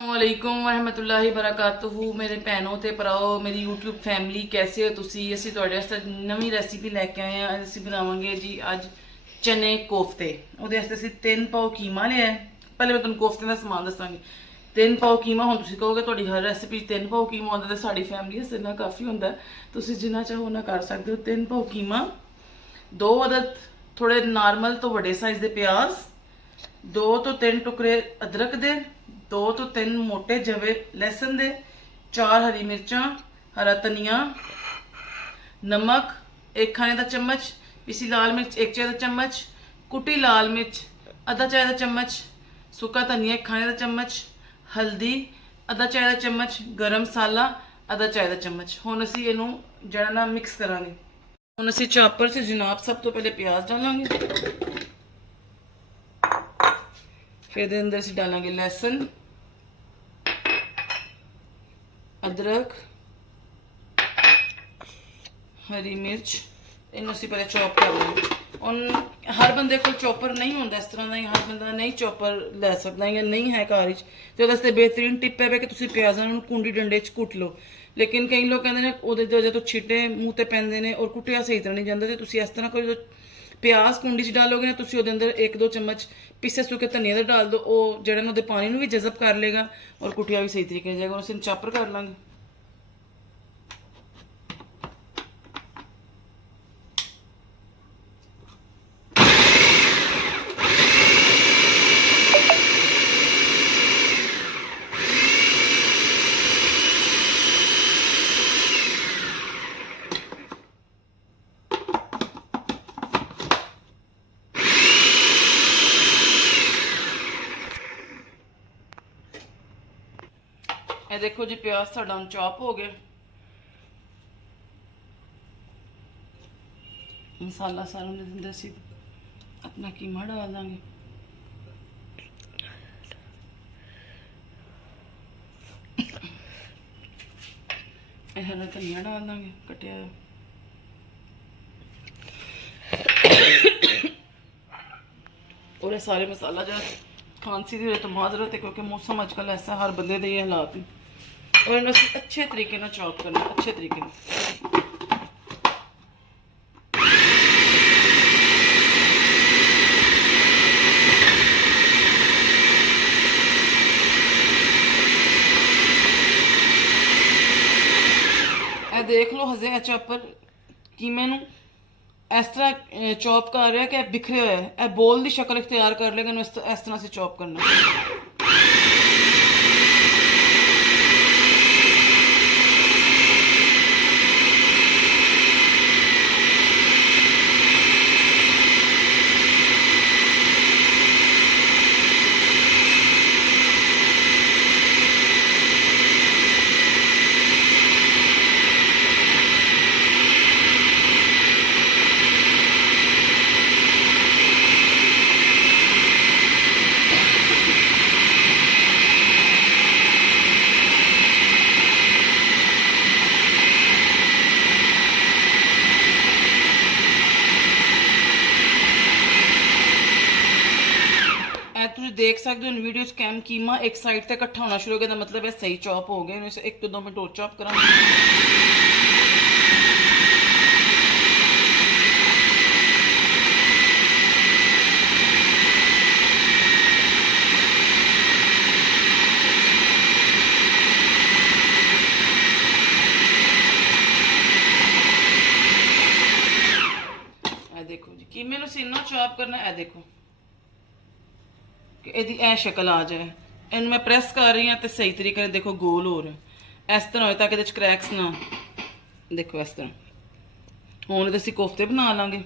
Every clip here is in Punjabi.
ਵਾਲੇਕੁਮ ਵਰਹਿਮਤੁल्लाहि ਬਰਕਾਤੁਹੂ। ਮੇਰੇ ਭੈਣੋ ਤੇ ਭਰਾਓ, ਮੇਰੀ YouTube ਫੈਮਿਲੀ, ਕੈਸੇ ਹੋ ਤੁਸੀਂ? ਅਸੀਂ ਤੁਹਾਡੇ ਵਾਸਤੇ ਨਵੀਂ ਰੈਸਿਪੀ ਲੈ ਕੇ ਆਏ ਹਾਂ। ਅਸੀਂ ਬਣਾਵਾਂਗੇ ਜੀ ਅੱਜ ਚਨੇ ਕੋਫਤੇ। ਉਹਦੇ ਵਾਸਤੇ ਅਸੀਂ 3 ਪਾਓ ਕੀਮਾ ਲਿਆ ਹੈ। ਪਹਿਲੇ ਮੈਂ ਤੁਹਾਨੂੰ ਕੋਫਤੇ ਦਾ ਸਮਾਨ ਦੱਸਾਂਗੀ। 3 ਪਾਓ ਕੀਮਾ। ਹੁਣ ਤੁਸੀਂ ਕਹੋਗੇ ਤੁਹਾਡੀ ਹਰ ਰੈਸਿਪੀ 3 ਪਾਓ ਕੀਮਾ ਹੁੰਦਾ, ਤੇ ਸਾਡੀ ਫੈਮਿਲੀ ਵਾਸਤੇ ਇੰਨਾ ਕਾਫੀ ਹੁੰਦਾ, ਤੁਸੀਂ ਜਿੰਨਾ ਚਾਹੋ ਨਾ ਕਰ ਸਕਦੇ ਹੋ। 3 ਪਾਓ ਕੀਮਾ, 2 ਅਦਦ ਥੋੜੇ ਨਾਰਮਲ ਤੋਂ ਵੱਡੇ ਸਾਈਜ਼ ਦੇ ਪਿਆਜ਼, 2 ਤੋਂ 3 ਟੁਕੜੇ ਅਦਰਕ ਦੇ, 2 ਤੋਂ 3 ਮੋਟੇ ਜਵੇ ਲਸਣ ਦੇ, 4 ਹਰੀ ਮਿਰਚਾਂ, ਹਰਾ ਧਨੀਆ, ਨਮਕ 1 ਖਾਣੇ ਦਾ ਚਮਚ, ਪੀਸੀ ਲਾਲ ਮਿਰਚ 1 ਚਾय ਦਾ ਚਮਚ, ਕੁੱਟੀ ਲਾਲ ਮਿਰਚ आधा चाय ਦਾ ਚਮਚ, ਸੁੱਕਾ ਧਨੀਆ 1 ਖਾਣੇ ਦਾ ਚਮਚ, ਹਲਦੀ आधा ਚਾय ਦਾ ਚਮਚ, ਗਰਮ ਮਸਾਲਾ आधा ਚਾय ਦਾ ਚਮਚ। ਹੁਣ ਅਸੀਂ ਇਹਨੂੰ ਜਿਹੜਾ ਨਾ ਮਿਕਸ ਕਰਾਂਗੇ। ਹੁਣ ਅਸੀਂ ਚਾਪਰ 'ਚ ਜਨਾਬ ਸਭ ਤੋਂ ਪਹਿਲੇ ਪਿਆਜ਼ ਡਾਲਾਂਗੇ, फिर ਇਹਦੇ ਅੰਦਰ ਅਸੀਂ ਡਾਲਾਂਗੇ ਲਸਣ, अदरक, हरी मिर्च। इन्हों ਅਸੀਂ ਪਹਿਲੇ ਚੌਪ ਕਰ ਲਾਂਗੇ। ਹੁਣ ਹਰ ਬੰਦੇ ਕੋਲ ਚੌਪਰ ਨਹੀਂ ਹੁੰਦਾ, ਇਸ ਤਰ੍ਹਾਂ ਦਾ ਹਰ ਬੰਦਾ ਨਹੀਂ ਚੌਪਰ ਲੈ ਸਕਦਾ ਜਾਂ ਨਹੀਂ ਹੈ ਘਰ ਵਿੱਚ, ਤੇ ਉਹਦੇ ਵਾਸਤੇ ਬਿਹਤਰੀਨ ਟਿਪ ਹੈ ਕਿ ਤੁਸੀਂ ਪਿਆਜ਼ਾਂ ਨੂੰ ਕੁੰਡੀ ਡੰਡੇ 'ਚ ਕੁੱਟ ਲਓ। ਲੇਕਿਨ ਕਈ ਲੋਕ ਕਹਿੰਦੇ ਨੇ ਉਹਦੇ ਜਦੋਂ ਛਿੱਟੇ ਮੂੰਹ ਤੇ ਪੈਂਦੇ ਨੇ ਔਰ ਕੁੱਟਿਆ ਸਹੀ ਤਰ੍ਹਾਂ ਨਹੀਂ ਜਾਂਦਾ, ਤੇ ਤੁਸੀਂ ਇਸ ਤਰ੍ਹਾਂ ਕੋਈ ਪਿਆਜ਼ ਕੁੰਡੀ 'ਚ ਡਾਲੋਗੇ ਨਾ, ਤੁਸੀਂ ਉਹਦੇ ਅੰਦਰ 1-2 ਚਮਚ ਪੀਸੇ ਸੁੱਕੇ ਧਨੀਆ ਦਾ ਡਾਲ ਦਿਓ। ਉਹ ਜਿਹੜਾ ਨਾ ਉਹਦੇ ਪਾਣੀ ਨੂੰ ਵੀ ਜਜ਼ਬ ਕਰ ਲੇਗਾ ਔਰ ਕੁੱਟਿਆ ਵੀ ਸਹੀ ਤਰੀਕੇ ਨਾਲ ਜਾਏਗਾ। ਅਸੀਂ ਚਾਪਰ ਕਰ ਲਾਂਗੇ। ਇਹ ਦੇਖੋ ਜੀ ਪਿਆਜ਼ ਸਾਡਾ ਹੁਣ ਚੌਪ ਹੋ ਗਿਆ। ਮਸਾਲਾ ਸਾਰਾ ਦੇ ਦਿੰਦੇ ਸੀ, ਆਪਣਾ ਕੀਮਾ ਡਾਲ ਦਾਂਗੇ। ਇਹ ਹਰਾ ਧਨੀਆ ਡਾਲ ਦਾਂਗੇ ਕਟਿਆ ਹੋਇਆ। और ये सारे मसाला जो खांसी की तो माजरत है, क्योंकि मौसम आजकल ऐसा हर बंदे दे हालात हैं। और इन्हें अच्छे तरीके ना चॉप करना, अच्छे तरीके ना। देख लो हजे चॉपर कीमे नू इस तरह चॉप कर रहा कि बिखरे हुए है, बॉल की शक्ल इख्तियार कर लेगा। इस तरह से चॉप करना। ਤੁਸੀਂ देख सकते हो वीडियो कैम कीमा एक साइड से इकट्ठा होना शुरू हो गया, मतलब है सही चॉप हो गए। इसे 1-2 मिनट और चॉप करा। देखो जी कीमे नूं इन्ना चॉप करना है। देखो कि ਇਹਦੀ ਇਹ ਸ਼ਕਲ ਆ ਜਾਏ। ਇਹਨੂੰ ਮੈਂ ਪ੍ਰੈਸ ਕਰ ਰਹੀ ਹਾਂ ਤੇ ਸਹੀ ਤਰੀਕੇ ਨਾਲ ਦੇਖੋ ਗੋਲ ਹੋ ਰਿਹਾ। ਇਸ ਤਰ੍ਹਾਂ ਹੋਏ ਤਾਂ ਕਿ ਇਹਦੇ ਚ ਕ੍ਰੈਕਸ ਨਾ। ਦੇਖੋ ਇਸ ਤਰ੍ਹਾਂ। ਹੁਣ ਇਹਦੇ ਅਸੀਂ ਕੋਫਤੇ ਬਣਾ ਲਾਂਗੇ।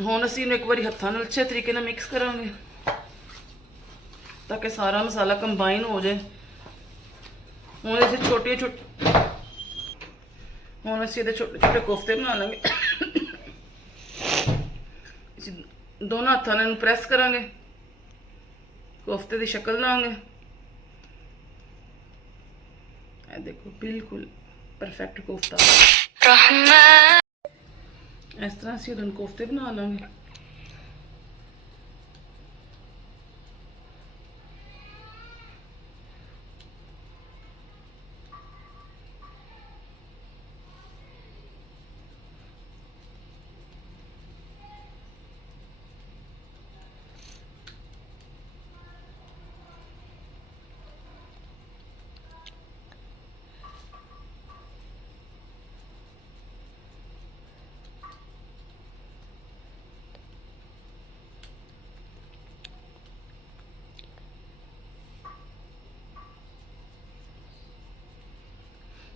ਹੁਣ ਅਸੀਂ ਇਹਨੂੰ ਇੱਕ ਵਾਰੀ ਹੱਥਾਂ ਨਾਲ ਅੱਛੇ ਤਰੀਕੇ ਨਾਲ ਮਿਕਸ ਕਰਾਂਗੇ ਤਾਂ ਕਿ ਸਾਰਾ ਮਸਾਲਾ ਕੰਬਾਈਨ ਹੋ ਜਾਏ। ਹੁਣ ਅਸੀਂ ਛੋਟੇ ਛੋਟੇ ਕੋਫਤੇ ਬਣਾ ਲਾਂਗੇ। दोनों हाथों ने प्रेस करांगे, कोफ्ते की शक्ल लांगे। देखो बिल्कुल परफेक्ट कोफ्ता। इस तरह से कोफ्ते बना लेंगे।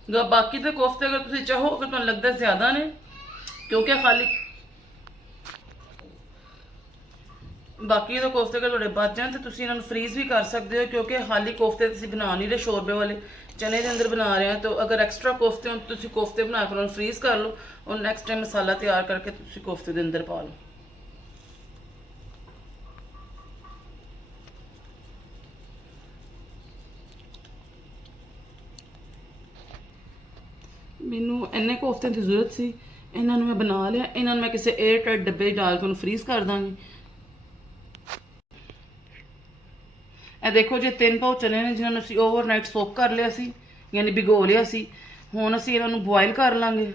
ਬਾਕੀ ਦੇ ਕੋਫਤੇ ਅਗਰ ਤੁਸੀਂ ਚਾਹੋ, ਅਗਰ ਤੁਹਾਨੂੰ ਲੱਗਦਾ ਜ਼ਿਆਦਾ ਨੇ, ਕਿਉਂਕਿ ਖਾਲੀ ਬਾਕੀ ਦੇ ਕੋਫਤੇ ਅਗਰ ਤੁਹਾਡੇ ਬਚ ਜਾਣ ਤਾਂ ਤੁਸੀਂ ਇਹਨਾਂ ਨੂੰ ਫਰੀਜ਼ ਵੀ ਕਰ ਸਕਦੇ ਹੋ, ਕਿਉਂਕਿ ਖਾਲੀ ਕੋਫਤੇ ਤੁਸੀਂ ਬਣਾ ਨਹੀਂ ਰਹੇ, ਸ਼ੋਰਬੇ ਵਾਲੇ ਚਨੇ ਦੇ ਅੰਦਰ ਬਣਾ ਰਹੇ ਹੋ। ਤਾਂ ਅਗਰ ਐਕਸਟਰਾ ਕੋਫਤੇ ਹੋਣ ਤੁਸੀਂ ਕੋਫਤੇ ਬਣਾ ਕੇ ਉਹਨਾਂ ਨੂੰ ਫਰੀਜ਼ ਕਰ ਲਓ, ਔਰ ਨੈਕਸਟ ਟਾਈਮ ਮਸਾਲਾ ਤਿਆਰ ਕਰਕੇ ਤੁਸੀਂ ਕੋਫਤੇ ਦੇ ਅੰਦਰ ਪਾ ਲਓ। ਮੈਨੂੰ ਇੰਨੇ ਕੋਫਤਿਆਂ ਦੀ ਜ਼ਰੂਰਤ ਸੀ, ਇਹਨਾਂ ਨੂੰ ਮੈਂ ਬਣਾ ਲਿਆ। ਇਹਨਾਂ ਨੂੰ ਮੈਂ ਕਿਸੇ 에ਅਰ ਟਾਈਟ ਡੱਬੇ ਡਾਲ ਕੇ ਉਹਨੂੰ ਫਰੀਜ਼ ਕਰ ਦਾਂਗੀ। ਇਹ ਦੇਖੋ ਜੀ 3 ਪਾਉ ਚਨੇ ਨੇ ਜਿਨ੍ਹਾਂ ਨੂੰ ਅਸੀਂ ਓਵਰਨਾਈਟ ਸੋਕ ਕਰ ਲਿਆ ਸੀ, ਯਾਨੀ ਭਿਗੋ ਲਿਆ ਸੀ। ਹੁਣ ਅਸੀਂ ਇਹਨਾਂ ਨੂੰ ਬੋਇਲ ਕਰ ਲਾਂਗੇ,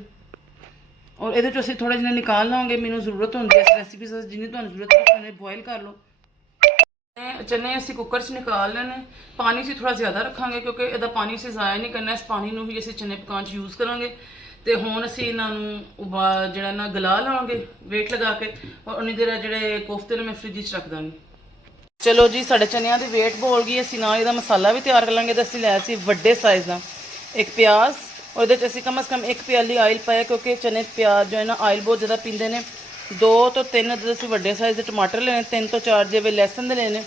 ਔਰ ਇਹਦੇ ਚੋਂ ਅਸੀਂ ਥੋੜਾ ਜਿਹਾ ਨਿਕਾਲ ਲਾਂਗੇ। ਮੈਨੂੰ ਜ਼ਰੂਰਤ ਹੁੰਦੀ ਹੈ ਇਸ ਰੈਸਿਪੀ ਦੀ, ਜਿੰਨੀ ਤੁਹਾਨੂੰ ਜ਼ਰੂਰਤ ਹੈ ਤੁਸੀਂ ਬੋਇਲ ਕਰ ਲਓ। ਚਨੇ ਅਸੀਂ ਕੁੱਕਰ 'ਚ ਨਿਕਾਲ ਲੈਣੇ। ਪਾਣੀ ਅਸੀਂ ਥੋੜਾ ਜ਼ਿਆਦਾ ਰੱਖਾਂਗੇ, ਕਿਉਂਕਿ ਇਹਦਾ ਪਾਣੀ ਅਸੀਂ ਜ਼ਾਇਆ ਨਹੀਂ ਕਰਨਾ, ਇਸ ਪਾਣੀ ਨੂੰ ਹੀ ਅਸੀਂ ਚਨੇ ਪਕਾਉਣ 'ਚ ਯੂਜ਼ ਕਰਾਂਗੇ। ਤੇ ਹੁਣ ਅਸੀਂ ਇਹਨਾਂ ਨੂੰ ਜਿਹੜਾ ਨਾ ਗਲਾ ਲਾਂਗੇ ਵੇਟ ਲਗਾ ਕੇ, ਔਰ ਉਨੀ ਦੇਰ ਜਿਹੜੇ ਕੋਫਤੇ ਨੇ ਮੈਂ ਫ੍ਰਿਜ 'ਚ ਰੱਖ ਦਾਂਗੀ। ਚਲੋ ਜੀ, ਸਾਡੇ ਚਨਿਆਂ ਦੀ ਵੇਟ ਬੋਲ ਗਈ। ਅਸੀਂ ਨਾਲ ਇਹਦਾ ਮਸਾਲਾ ਵੀ ਤਿਆਰ ਕਰ ਲਾਂਗੇ। ਤਾਂ ਅਸੀਂ ਲਿਆ ਸੀ ਵੱਡੇ ਸਾਈਜ਼ ਦਾ ਇੱਕ ਪਿਆਜ਼, ਔਰ ਇਹਦੇ 'ਚ ਅਸੀਂ ਕਮ ਸੇ ਕਮ 1 ਪਿਆਲੀ ਆਇਲ ਪਾਇਆ, ਕਿਉਂਕਿ ਚਨੇ ਪਿਆਜ਼ ਜੋ ਹੈ ਨਾ ਆਇਲ ਬਹੁਤ ਜ਼ਿਆਦਾ ਪੀਂਦੇ ਨੇ। 2 ਤੋਂ 3 ਅਦਰਕ ਅਸੀਂ ਵੱਡੇ ਸਾਈਜ਼ ਦੇ ਟਮਾਟਰ ਲੈਣੇ, 3 ਤੋਂ 4 ਜਿਵੇਂ ਲਸਣ ਦੇ ਲੈਣੇ।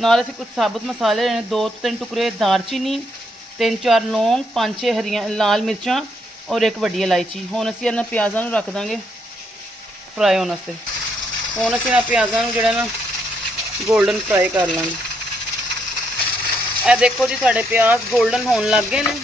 ਨਾਲ ਅਸੀਂ ਕੁਝ ਸਾਬੁਤ ਮਸਾਲੇ ਲੈਣੇ, 2 ਤੋਂ 3 ਟੁਕੜੇ ਦਾਰਚੀਨੀ, 3-4 ਲੌਂਗ, 5-6 ਹਰੀਆਂ ਲਾਲ ਮਿਰਚਾਂ ਔਰ ਇੱਕ ਵੱਡੀ ਇਲਾਇਚੀ। ਹੁਣ ਅਸੀਂ ਇਹਨਾਂ ਪਿਆਜ਼ਾਂ ਨੂੰ ਰੱਖ ਦਾਂਗੇ ਫਰਾਈ ਹੋਣ ਵਾਸਤੇ। ਹੁਣ ਅਸੀਂ ਇਹਨਾਂ ਪਿਆਜ਼ਾਂ ਨੂੰ ਜਿਹੜਾ ਨਾ ਗੋਲਡਨ ਫਰਾਈ ਕਰ ਲਾਂਗੇ। ਇਹ ਦੇਖੋ ਜੀ ਸਾਡੇ ਪਿਆਜ਼ ਗੋਲਡਨ ਹੋਣ ਲੱਗ ਗਏ ਨੇ।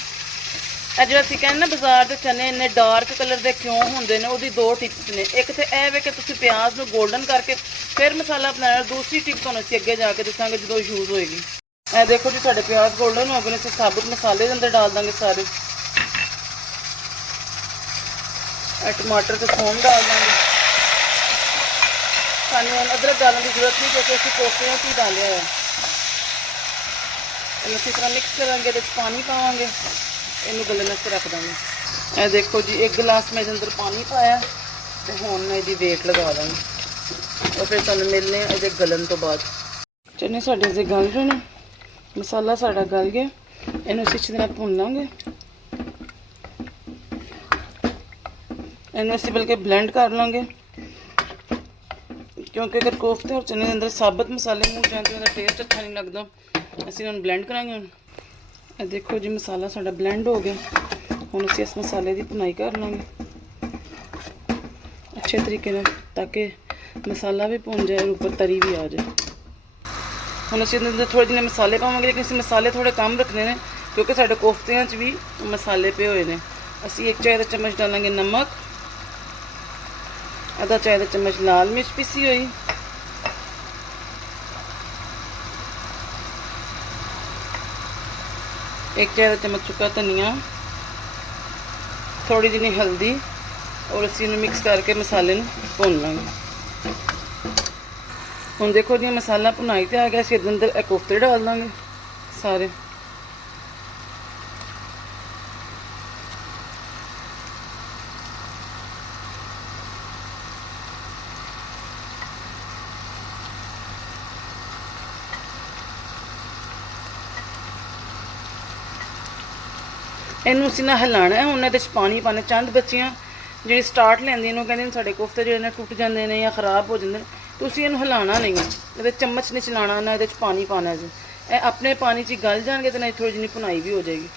ਇਹ ਜਿਹੜਾ ਅਸੀਂ ਕਹਿੰਦੇ ਨਾ ਬਾਜ਼ਾਰ ਦੇ ਚਨੇ ਇੰਨੇ ਡਾਰਕ ਕਲਰ ਦੇ ਕਿਉਂ ਹੁੰਦੇ ਨੇ, ਉਹਦੀ 2 ਟਿਪਸ ਨੇ। ਇੱਕ ਤੇ ਇਹ ਵੇ ਕਿ ਤੁਸੀਂ ਪਿਆਜ਼ ਨੂੰ ਗੋਲਡਨ ਕਰਕੇ ਫਿਰ ਮਸਾਲਾ ਬਣਾਉਣਾ। ਦੂਸਰੀ ਟਿਪ ਤੁਹਾਨੂੰ ਅਸੀਂ ਅੱਗੇ ਜਾ ਕੇ ਦੱਸਾਂਗੇ ਜਦੋਂ ਯੂਜ਼ ਹੋਏਗੀ। ਇਹ ਦੇਖੋ ਜੀ ਸਾਡੇ ਪਿਆਜ਼ ਗੋਲਡਨ ਹੋ ਗਏ ਨੇ। ਅਸੀਂ ਸਾਬੁਤ ਮਸਾਲੇ ਦੇ ਅੰਦਰ ਡਾਲ ਦਾਂਗੇ ਸਾਰੇ। ਇਹ ਟਮਾਟਰ ਤੇ ਥੋਮ ਡਾਲ ਦਾਂਗੇ। ਸਾਨੂੰ ਹੁਣ ਅਦਰਕ ਡਾਲਣ ਦੀ ਜ਼ਰੂਰਤ ਨਹੀਂ, ਕਿਉਂਕਿ ਅਸੀਂ ਕੋਫਤਿਆਂ 'ਚ ਹੀ ਡਾਲਿਆ ਹੈ। ਇਹਨੂੰ ਅੱਛੀ ਤਰ੍ਹਾਂ ਮਿਕਸ ਕਰਾਂਗੇ, ਇਹਦੇ 'ਚ ਪਾਣੀ ਪਾਵਾਂਗੇ, ਇਹਨੂੰ ਗਲਣ ਵਾਸਤੇ ਰੱਖ ਦਾਂਗੇ। ਇਹ ਦੇਖੋ ਜੀ 1 ਗਲਾਸ ਮੈਂ ਇਹਦੇ ਅੰਦਰ ਪਾਣੀ ਪਾਇਆ, ਤੇ ਹੁਣ ਮੈਂ ਇਹਦੀ ਵੇਟ ਲਗਾ ਦਾਂਗੀ, ਔਰ ਫਿਰ ਤੁਹਾਨੂੰ ਮਿਲਨੇ ਆ ਇਹਦੇ ਗਲਣ ਤੋਂ ਬਾਅਦ। ਚਨੇ ਸਾਡੇ ਜੇ ਗਲ ਰਹੇ ਨੇ, ਮਸਾਲਾ ਸਾਡਾ ਗਲ ਗਿਆ। ਇਹਨੂੰ ਅਸੀਂ ਅੱਛੀ ਤਰ੍ਹਾਂ ਭੁੰਨ ਲਾਂਗੇ। ਇਹਨੂੰ ਅਸੀਂ ਬਲਕਿ ਬਲੈਂਡ ਕਰ ਲਾਂਗੇ, ਕਿਉਂਕਿ ਅਗਰ ਕੋਫਤੇ ਔਰ ਚਨੇ ਦੇ ਅੰਦਰ ਸਾਬਤ ਮਸਾਲੇ ਮੂੰਹ ਜਾਂਦੇ ਉਹਦਾ ਟੇਸਟ ਅੱਛਾ ਨਹੀਂ ਲੱਗਦਾ। ਅਸੀਂ ਇਹਨਾਂ ਨੂੰ ਬਲੈਂਡ ਕਰਾਂਗੇ। ਹੁਣ ਇਹ ਦੇਖੋ ਜੀ ਮਸਾਲਾ ਸਾਡਾ ਬਲੈਂਡ ਹੋ ਗਿਆ। ਹੁਣ ਅਸੀਂ ਇਸ ਮਸਾਲੇ ਦੀ ਭੁਨਾਈ ਕਰ ਲਾਂਗੇ ਅੱਛੇ ਤਰੀਕੇ ਨਾਲ, ਤਾਂ ਕਿ ਮਸਾਲਾ ਵੀ ਭੁੰਨ ਜਾਏ ਔਰ ਉੱਪਰ ਤਰੀ ਵੀ ਆ ਜਾਏ। ਹੁਣ ਅਸੀਂ ਇਹਦੇ ਅੰਦਰ ਥੋੜੇ ਜਿਹੇ ਮਸਾਲੇ ਪਾਵਾਂਗੇ, ਲੇਕਿਨ ਅਸੀਂ ਮਸਾਲੇ ਥੋੜੇ ਕਮ ਰੱਖਣੇ ਨੇ, ਕਿਉਂਕਿ ਸਾਡੇ ਕੋਫਤਿਆਂ 'ਚ ਵੀ ਮਸਾਲੇ ਪਏ ਹੋਏ ਨੇ। ਅਸੀਂ 1 ਚਾय ਦਾ ਚਮਚ ਡਾਲਾਂਗੇ ਨਮਕ, आधा चाय का चम्मच लाल मिर्च पीसी हुई, 1 चाय का चम्मच सूखा धनिया, थोड़ी जी हल्दी, और असी इन्हें मिक्स करके मसाले भुन लांगे। हुण देखो जी मसाला भुनाई तो आ गया। इस अंदर कोफ्ते डाल देंगे सारे। ਇਹਨੂੰ ਅਸੀਂ ਨਾ ਹਿਲਾਣਾ ਹੈ। ਹੁਣ ਇਹਦੇ 'ਚ ਪਾਣੀ ਪਾਣਾ। ਚੰਦ ਬੱਚੀਆਂ ਜਿਹੜੀ ਸਟਾਰਟ ਲੈਂਦੀਆਂ ਨੇ ਉਹ ਕਹਿੰਦੇ ਨੇ ਸਾਡੇ ਕੋਫਤੇ ਜਿਹੜੇ ਨੇ ਟੁੱਟ ਜਾਂਦੇ ਨੇ ਜਾਂ ਖ਼ਰਾਬ ਹੋ ਜਾਂਦੇ ਨੇ। ਤੁਸੀਂ ਇਹਨੂੰ ਹਿਲਾਣਾ ਨਹੀਂ ਹੈ, ਇਹਦੇ ਚਮਚ ਨਹੀਂ ਚਲਾਉਣਾ ਨਾ, ਇਹਦੇ 'ਚ ਪਾਣੀ ਪਾਣਾ ਜੀ। ਇਹ ਆਪਣੇ ਪਾਣੀ 'ਚ ਗਲ ਜਾਣਗੇ ਤੇ ਨਾਲ ਥੋੜੀ ਜਿਹੀ ਭੁਨਾਈ ਵੀ ਹੋ ਜਾਏਗੀ।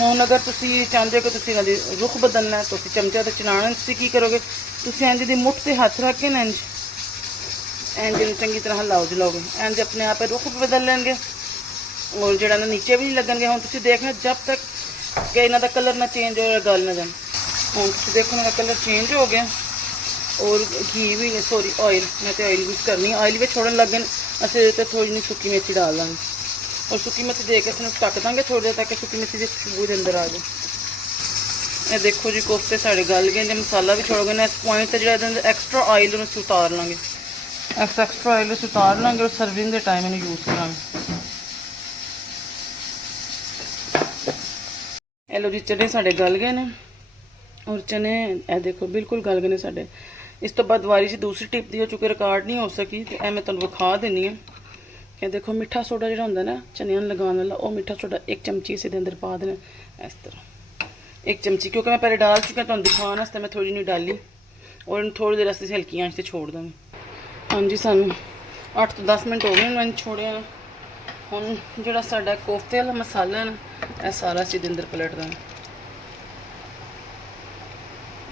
ਹੁਣ ਅਗਰ ਤੁਸੀਂ ਚਾਹੁੰਦੇ ਹੋ ਕਿ ਤੁਸੀਂ ਇਹਨਾਂ ਦੀ ਰੁੱਖ ਬਦਲਣਾ, ਤੁਸੀਂ ਚਮਚਾ ਤੇ ਚਲਾਉਣਾ, ਤੁਸੀਂ ਕੀ ਕਰੋਗੇ, ਤੁਸੀਂ ਇੰਜ ਦੀ ਮੁੱਠ ਤੇ ਹੱਥ ਰੱਖ ਕੇ ਨਾ ਇੰਜ ਨੂੰ ਚੰਗੀ ਤਰ੍ਹਾਂ ਹਿਲਾਓ ਜਲਾਓਗੇ, ਇੰਜ ਆਪਣੇ ਆਪ ਰੁੱਖ ਬਦਲ ਲੈਣਗੇ और जोड़ा ना नीचे भी नहीं लगन। हम तुम देखना जब तक कि इन्हों का कलर ना चेंज हो, गल ना जाए। हम तुम देखो इन्हों का कलर चेंज हो गया और घी भी, सॉरी ऑयल, मैं तो ऑयल यूज़ करनी। ऑयल भी छोड़न लग गए। असं तो थोड़ी जी सुक्की मेथी डाल देंगे और सुक्की मेथी दे के इसमें ढक देंगे थोड़ी देर, ताकि सुक्की मेथी की खुशबू के अंदर आ जाए। ये देखो जी कोफ्ते साढ़े गल गए, जो मसाला भी छोड़ गए ना। इस पॉइंट पर जो एक्सट्रा ऑयल उतार लेंगे, एक्सट्रा ऑयल उतार लेंगे और सर्विंग के टाइम इन्हें यूज़ करेंगे। ਇਹ ਲੋ ਜੀ ਚਨੇ ਸਾਡੇ ਗਲ ਗਏ ਨੇ, ਔਰ ਚਨੇ ਇਹ ਦੇਖੋ ਬਿਲਕੁਲ ਗਲ ਗਏ ਨੇ ਸਾਡੇ। ਇਸ ਤੋਂ ਬਾਅਦ ਵਾਰੀ ਸੀ ਦੂਸਰੀ ਟਿਪ ਦੀ, ਹੋ ਚੁੱਕੀ ਰਿਕਾਰਡ ਨਹੀਂ ਹੋ ਸਕੀ, ਤੇ ਇਹ ਮੈਂ ਤੁਹਾਨੂੰ ਵਿਖਾ ਦਿੰਨੀ ਹਾਂ ਇਹ ਦੇਖੋ ਮਿੱਠਾ ਸੋਡਾ ਜਿਹੜਾ ਹੁੰਦਾ ਨਾ ਚਨਿਆਂ ਨੂੰ ਲਗਾਉਣ ਵਾਲਾ, ਉਹ ਮਿੱਠਾ ਸੋਡਾ 1 ਚਮਚੀ ਇਸੇ ਦੇ ਅੰਦਰ ਪਾ ਦੇਣਾ ਇਸ ਤਰ੍ਹਾਂ 1 ਚਮਚੀ, क्योंकि मैं पहले डाल चुका ਤੁਹਾਨੂੰ ਦਿਖਾਉਣ ਵਾਸਤੇ ਮੈਂ ਥੋੜੀ ਨਹੀਂ ਡਾਲੀ ਔਰ ਇਹਨੂੰ ਥੋੜੀ ਦੇਰ ਵਾਸਤੇ ਹਲਕੀ ਆਂਚ ਤੇ ਛੋੜ ਦਾਂਗੇ। ਹਾਂਜੀ ਸਾਨੂੰ 8 ਤੋਂ 10 ਮਿੰਟ ਹੋ ਗਏ ਮੈਂ ਛੋੜਿਆ। ਹੁਣ ਜਿਹੜਾ ਸਾਡਾ ਕੋਫਤੇ ਵਾਲਾ ਮਸਾਲਾ ਹੈ ਨਾ ਇਹ ਸਾਰਾ ਅਸੀਂ ਦੇ ਅੰਦਰ ਪਲਟ ਦਾਂਗੇ।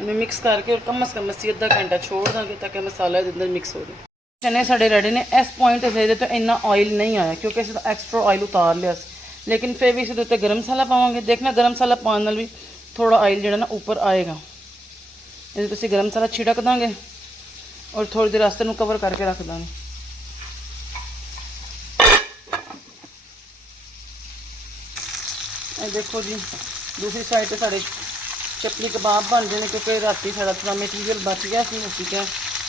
ਇਹਨੂੰ ਮਿਕਸ ਕਰਕੇ ਔਰ ਕਮ ਸੇ ਕਮ ਅਸੀਂ ਅੱਧਾ ਘੰਟਾ ਛੋੜ ਦਾਂਗੇ ਤਾਂ ਕਿ ਮਸਾਲਾ ਇਹਦੇ ਅੰਦਰ ਮਿਕਸ ਹੋ ਜਾਏ। ਚਨੇ ਸਾਡੇ ਰੈਡੀ ਨੇ। ਇਸ ਪੁਆਇੰਟ ਤੇ ਇਹਦੇ ਤੋਂ ਇੰਨਾ ਆਇਲ ਨਹੀਂ ਆਇਆ ਕਿਉਂਕਿ ਅਸੀਂ ਤਾਂ ਐਕਸਟਰਾ ਆਇਲ ਉਤਾਰ ਲਿਆ ਸੀ, ਲੇਕਿਨ ਫਿਰ ਵੀ ਇਸ ਦੇ ਉੱਤੇ ਗਰਮ ਮਸਾਲਾ ਪਾਵਾਂਗੇ। ਦੇਖਣਾ ਗਰਮ ਮਸਾਲਾ ਪਾਉਣ ਨਾਲ ਵੀ ਥੋੜਾ ਆਇਲ ਜਿਹੜਾ ਨਾ ਉੱਪਰ ਆਏਗਾ। ਇਹਦੇ ਤੋਂ ਅਸੀਂ ਗਰਮ ਮਸਾਲਾ ਛਿੜਕ ਦਾਂਗੇ ਔਰ ਥੋੜੀ ਦੇਰ ਵਾਸਤੇ ਨੂੰ ਕਵਰ ਕਰਕੇ ਰੱਖ ਦਾਂਗੇ। ਇਹ ਦੇਖੋ ਜੀ ਦੂਸਰੀ ਸਾਈਡ ਤੇ ਸਾਡੇ ਚਪਲੀ ਕਬਾਬ ਬਣ ਜਾਣੇ ਕਿਉਂਕਿ ਰਾਤੀ ਸਾਡਾ ਥੋੜਾ ਮਟੀਰੀਅਲ ਬਚ ਗਿਆ ਸੀ, ਅਸੀਂ ਕਿਹਾ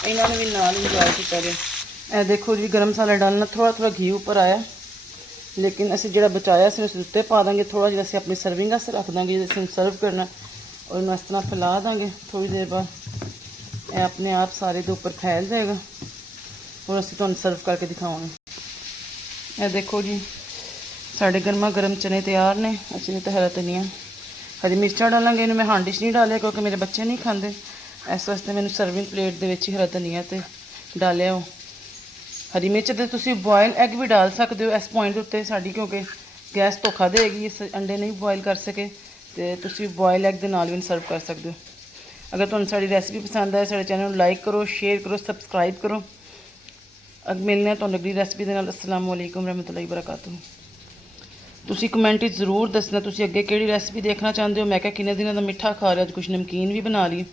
ਇਹਨਾਂ ਨੇ ਵੀ ਨਾਲ ਇੰਜੋਏ ਕੀਤਾ ਜੇ। ਇਹ ਦੇਖੋ ਜੀ ਗਰਮ ਮਸਾਲਾ ਡਾਲਣਾ, ਥੋੜਾ ਥੋੜਾ ਘੀ ਉੱਪਰ ਆਇਆ, ਲੇਕਿਨ ਅਸੀਂ ਜਿਹੜਾ ਬਚਾਇਆ ਸੀ ਉਸ ਉੱਤੇ ਪਾ ਦਾਂਗੇ। ਥੋੜਾ ਜਿਹਾ ਅਸੀਂ ਆਪਣੀ ਸਰਵਿੰਗ ਵਾਸਤੇ ਰੱਖ ਦਾਂਗੇ, ਜੇ ਅਸੀਂ ਸਰਵ ਕਰਨਾ ਔਰ ਇਹਨੂੰ ਇਸ ਤਰ੍ਹਾਂ ਫੈਲਾ ਦਾਂਗੇ। ਥੋੜੀ ਦੇਰ ਬਾਅਦ ਇਹ ਆਪਣੇ ਆਪ ਸਾਰੇ ਦੇ ਉੱਪਰ ਫੈਲ ਜਾਏਗਾ ਔਰ ਅਸੀਂ ਤੁਹਾਨੂੰ ਸਰਵ ਕਰਕੇ ਦਿਖਾਵਾਂਗੇ। ਇਹ ਦੇਖੋ ਜੀ ਸਾਡੇ ਗਰਮਾ ਗਰਮ ਚਨੇ ਤਿਆਰ ਨੇ। ਅਸੀਂ ਤਾਂ ਹਰਾ ਧਨੀਆ ਹਰੀ ਮਿਰਚਾਂ ਡਾਲਾਂਗੇ। ਇਹਨੂੰ ਮੈਂ ਹਾਂਡੀ 'ਚ ਨਹੀਂ ਡਾਲਿਆ ਕਿਉਂਕਿ ਮੇਰੇ ਬੱਚੇ ਨਹੀਂ ਖਾਂਦੇ, ਇਸ ਵਾਸਤੇ ਮੈਨੂੰ ਸਰਵਿੰਗ ਪਲੇਟ ਦੇ ਵਿੱਚ ਹੀ ਹਰਾ ਧਨੀਆ ਤੇ ਡਾਲਿਆ। ਹਰੀ ਮਿਰਚ ਤੇ ਤੁਸੀਂ ਬੋਇਲ ਐਗ ਵੀ ਡਾਲ ਸਕਦੇ ਹੋ ਇਸ ਪੁਆਇੰਟ ਉੱਤੇ ਸਾਡੀ, ਕਿਉਂਕਿ ਗੈਸ ਧੋਖਾ ਦੇਗੀ, ਇਸ ਅੰਡੇ ਨਹੀਂ ਬੋਇਲ ਕਰ ਸਕੇ ਤੇ ਤੁਸੀਂ ਬੋਇਲ ਐਗ ਦੇ ਨਾਲ ਵੀ ਸਰਵ ਕਰ ਸਕਦੇ ਹੋ। ਅਗਰ ਤੁਹਾਨੂੰ ਸਾਡੀ ਰੈਸਿਪੀ ਪਸੰਦ ਆਏ ਸਾਡੇ ਚੈਨਲ ਨੂੰ ਲਾਈਕ ਕਰੋ, ਸ਼ੇਅਰ ਕਰੋ, ਸਬਸਕ੍ਰਾਈਬ ਕਰੋ। ਮਿਲਦੇ ਹਾਂ ਤੁਹਾਨੂੰ ਅਗਲੀ ਰੈਸਿਪੀ ਦੇ ਨਾਲ। ਅਸਲਾਮੁ ਅਲੈਕੁਮ ਰਹਿਮਤੁਲਾਹਿ ਬਰਕਾਤੁਹੂ। ਤੁਸੀਂ ਕਮੈਂਟ ਵਿੱਚ ਜ਼ਰੂਰ ਦੱਸਣਾ ਤੁਸੀਂ ਅੱਗੇ ਕਿਹੜੀ ਰੈਸਿਪੀ ਦੇਖਣਾ ਚਾਹੁੰਦੇ ਹੋ। ਮੈਂ ਕਿਹਾ ਕਿੰਨੇ ਦਿਨਾਂ ਦਾ ਮਿੱਠਾ ਖਾ ਰਿਹਾ, ਅੱਜ ਕੁਛ ਨਮਕੀਨ ਵੀ ਬਣਾ ਲਈ।